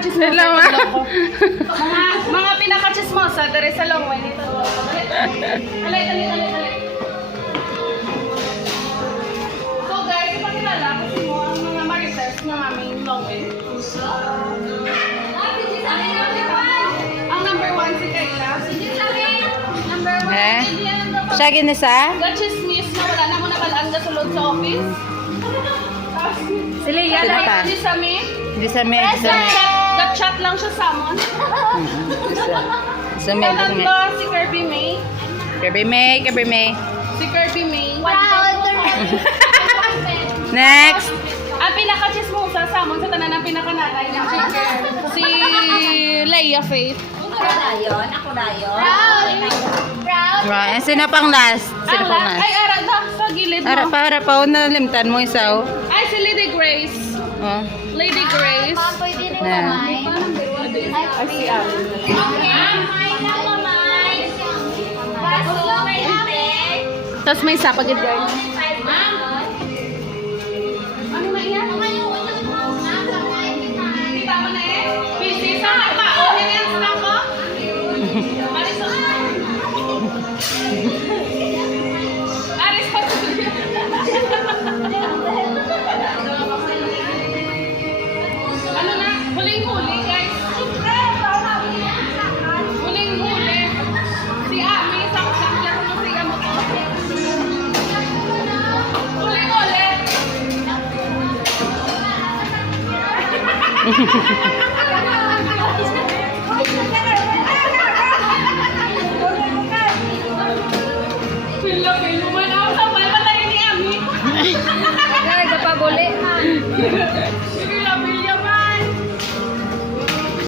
pinaka-chismosa. Hello, ma. Mga pinaka-chismosa, dari sa long way nito. Dali. So guys, ipakilala ko si mo ang mga marites ng aming long way. Ang number 1 si Kayla. Number 1. Eh? Siya ginisa? Gachismis na wala na mo nakalaan sa sulod sa office. Sila yan. Sino pa? Hindi sa me. Hindi sa may. Gachat lang siya sa amon. Sa may. Pangatlo, si Kirby May. Kirby May. Si Kirby May. Next. Ang pinaka-chismosa sa amon sa tanan ng pinakanatay niya. Si Leia Faith. Ako dayon. Right. Sino pang last? Sino pang last? Ay, ara na. Sa gilid Para mo. pa nalimtan mo isa. Ay, si Lady Grace. Oh. Lady Grace. Pwede rin Na. mamay. Ay, si Ari. Mamay na mamay. Baso may ate. Tapos may isa pagid guys. Ano na yan? Di ba mo na eh? Busy sa tao. Hindi yan sa ko. Marisol. Aris ano na? Huling-huli guys. Huling-huli. Si Ami, sa kusakyan mo siya mo to. Huling-huli. Pila-pilo man ako sa malpatay ni Ami. Ay, kapabuli man.